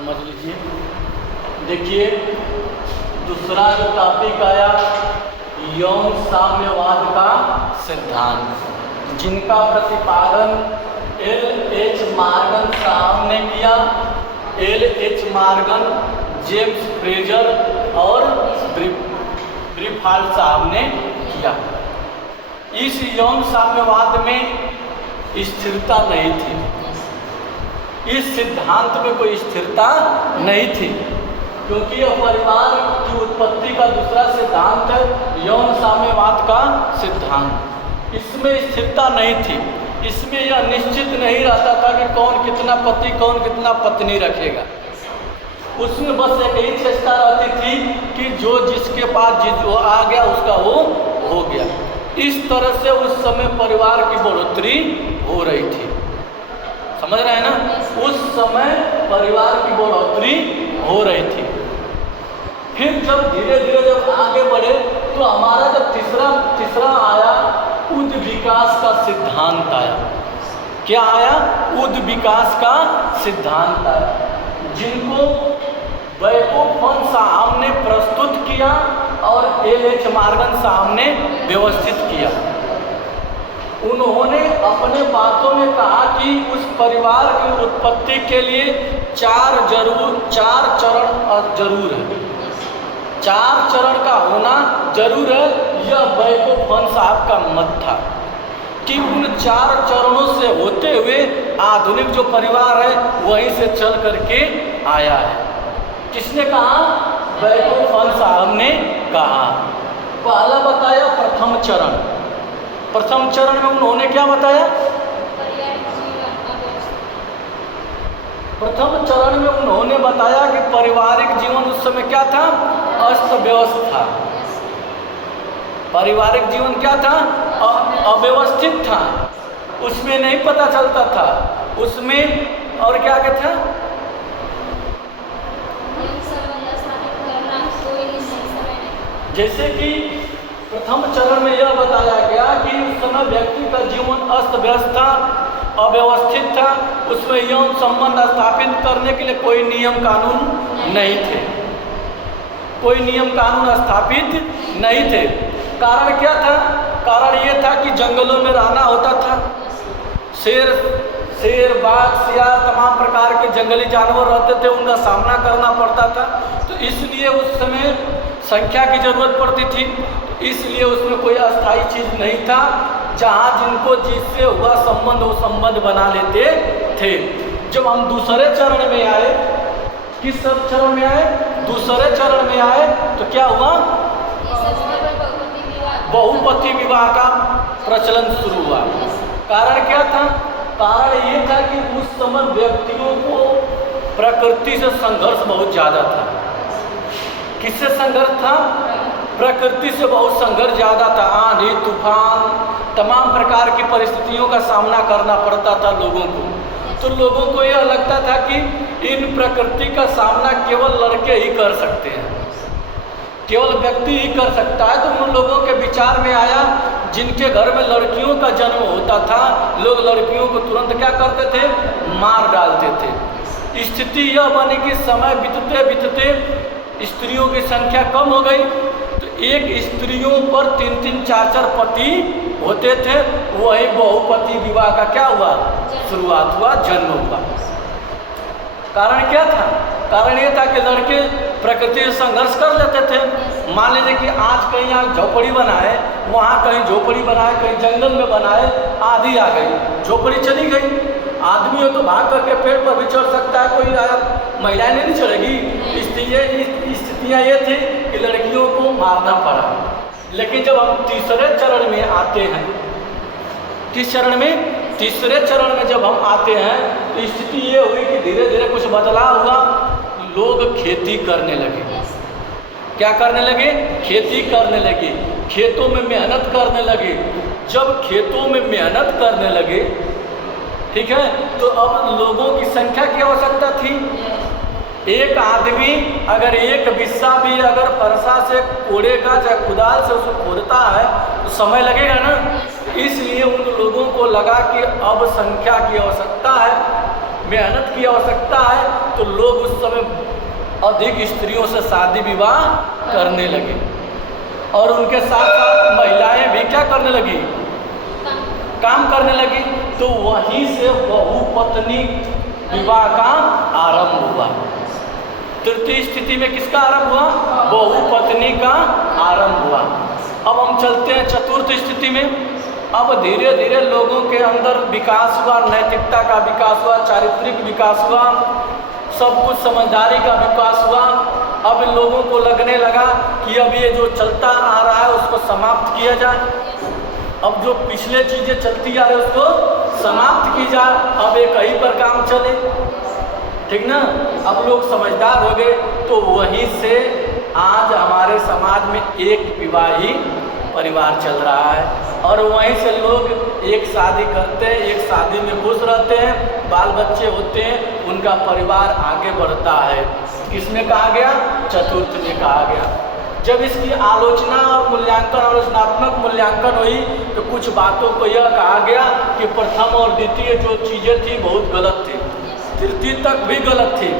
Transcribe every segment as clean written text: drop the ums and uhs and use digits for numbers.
समझ लीजिए। देखिए दूसरा जो टॉपिक आया यौन साम्यवाद का सिद्धांत, जिनका प्रतिपादन L.H. मॉर्गन साहब ने किया। L.H. मॉर्गन, जेम्स फ्रेजर और ब्रीफाल्ट साहब ने किया। इस यौन साम्यवाद में स्थिरता नहीं थी, इस सिद्धांत में कोई स्थिरता नहीं थी, क्योंकि यह परिवार की उत्पत्ति का दूसरा सिद्धांत है यौन साम्यवाद का सिद्धांत। इसमें स्थिरता नहीं थी, इसमें यह निश्चित नहीं रहता था कि कौन कितना पति कौन कितना पत्नी रखेगा। उसमें बस एक ही चेष्टा रहती थी कि जो जिसके पास जो आ गया उसका वो हो गया। इस तरह से उस समय परिवार की बढ़ोतरी हो रही थी, समझ रहे हैं ना। उस समय परिवार की बढ़ोतरी हो रही थी। फिर जब धीरे धीरे जब आगे बढ़े तो हमारा जब तीसरा आया उद विकास का सिद्धांत आया। क्या आया? उद विकास का सिद्धांत आया, जिनको बैकोफन साहब ने प्रस्तुत किया और L.H. मॉर्गन साहब ने व्यवस्थित किया। उन्होंने अपने बातों में कहा कि उस परिवार की उत्पत्ति के लिए चार चरण जरूर है, 4 चरण का होना जरूर है। यह बैकोफन साहब का मत था कि उन 4 चरणों से होते हुए आधुनिक जो परिवार है वहीं से चल करके आया है। किसने कहा? बैकोफन साहब ने कहा। पहला बताया प्रथम चरण। प्रथम चरण में उन्होंने क्या बताया? प्रथम चरण में उन्होंने बताया कि पारिवारिक जीवन उस समय क्या था? अस्त व्यस्त था। पारिवारिक जीवन क्या था? अव्यवस्थित था, उसमें नहीं पता चलता था उसमें। और क्या कहते हैं? जैसे कि प्रथम चरण में यह बताया गया कि उस समय व्यक्ति का जीवन अस्त व्यस्त था, अव्यवस्थित था, उसमें यौन संबंध स्थापित करने के लिए कोई नियम कानून नहीं थे, कोई नियम कानून स्थापित नहीं थे। कारण क्या था? कारण यह था कि जंगलों में रहना होता था। शेर, बाघ, सियार, तमाम प्रकार के जंगली जानवर रहते थे, उनका सामना करना पड़ता था। तो इसलिए उस समय संख्या की जरूरत पड़ती थी, इसलिए उसमें कोई अस्थायी चीज़ नहीं था जहाँ जिनको जिससे हुआ संबंध वो संबंध बना लेते थे। जब हम दूसरे चरण में आए, किस चरण में आए? दूसरे चरण में आए तो क्या हुआ? बहुपति विवाह का प्रचलन शुरू हुआ। कारण क्या था? कारण ये था कि उस समय व्यक्तियों को प्रकृति से संघर्ष बहुत ज़्यादा था। किससे संघर्ष था? प्रकृति से बहुत संघर्ष ज़्यादा था। आंधी, तूफान, तमाम प्रकार की परिस्थितियों का सामना करना पड़ता था लोगों को। तो लोगों को यह लगता था कि इन प्रकृति का सामना केवल लड़के ही कर सकते हैं, केवल व्यक्ति ही कर सकता है। तो उन लोगों के विचार में आया, जिनके घर में लड़कियों का जन्म होता था, लोग लड़कियों को तुरंत क्या करते थे? मार डालते थे। स्थिति यह बनी कि समय बीतते बीतते स्त्रियों की संख्या कम हो गई, तो एक स्त्रियों पर 3-3, 4-4 पति होते थे। वही बहुपति विवाह का क्या हुआ? शुरुआत हुआ, जन्म हुआ। कारण क्या था? कारण ये था कि लड़के प्रकृति से संघर्ष कर लेते थे। मान लीजिए कि आज कहीं यहाँ झोपड़ी बनाए, वहाँ कहीं झोपड़ी बनाए, कहीं जंगल में बनाए, आंधी आ गई, झोपड़ी चली गई। आदमी हो तो भाग करके पेड़ पर भी चढ़ सकता है, कोई महिलाएं नहीं चढ़ेगी। स्थितियाँ ये थी कि लड़कियों को मारना पड़ा। लेकिन जब हम तीसरे चरण में आते हैं, किस चरण में? तीसरे चरण में जब हम आते हैं तो स्थिति ये हुई कि धीरे धीरे कुछ बदलाव हुआ। लोग खेती करने लगे। क्या करने लगे? खेती करने लगे, खेतों में मेहनत करने लगे। जब खेतों में मेहनत करने लगे, ठीक है, तो अब लोगों की संख्या की आवश्यकता थी। एक आदमी अगर एक बिस्सा भी अगर फरसा से कोड़ेगा, चाहे कुदाल से उसको खोदता है, तो समय लगेगा ना। इसलिए उन लोगों को लगा कि अब संख्या की आवश्यकता है, मेहनत की आवश्यकता है तो लोग उस समय अधिक स्त्रियों से शादी विवाह करने लगे, और उनके साथ साथ महिलाएं भी क्या करने लगी, काम करने लगी। तो वहीं से बहुपत्नी विवाह का आरंभ हुआ। तृतीय स्थिति में किसका आरंभ हुआ, बहुपत्नी का आरंभ हुआ। अब हम चलते हैं चतुर्थ स्थिति में। अब धीरे धीरे लोगों के अंदर विकास हुआ, नैतिकता का विकास हुआ, चारित्रिक विकास हुआ, सब कुछ समझदारी का विकास हुआ। अब लोगों को लगने लगा कि अब ये जो चलता आ रहा है उसको समाप्त किया जाए, अब जो पिछले चीज़ें चलती आ रही है उसको समाप्त की जाए, अब एक ही पर काम चले, ठीक ना। अब लोग समझदार हो गए, तो वहीं से आज हमारे समाज में एक विवाही परिवार चल रहा है, और वहीं से लोग एक शादी करते हैं, एक शादी में खुश रहते हैं, बाल बच्चे होते हैं, उनका परिवार आगे बढ़ता है। किसमें कहा गया, चतुर्थ में कहा गया। जब इसकी आलोचना और मूल्यांकन, आलोचनात्मक मूल्यांकन हुई, तो कुछ बातों को यह कहा गया कि प्रथम और द्वितीय जो चीज़ें थी बहुत गलत थी, तृतीय तक भी गलत थी,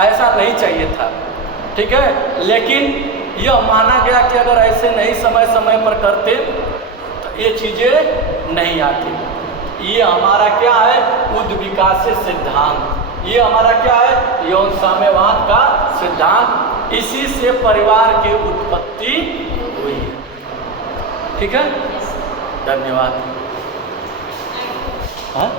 ऐसा नहीं चाहिए था, ठीक है। लेकिन यह माना गया कि अगर ऐसे नहीं समय समय पर करते तो ये चीज़ें नहीं आती। ये हमारा क्या है, उद्विकास सिद्धांत, ये हमारा क्या है, यौन साम्यवाद का सिद्धांत। इसी से परिवार की उत्पत्ति हुई, ठीक है। धन्यवाद। हाँ।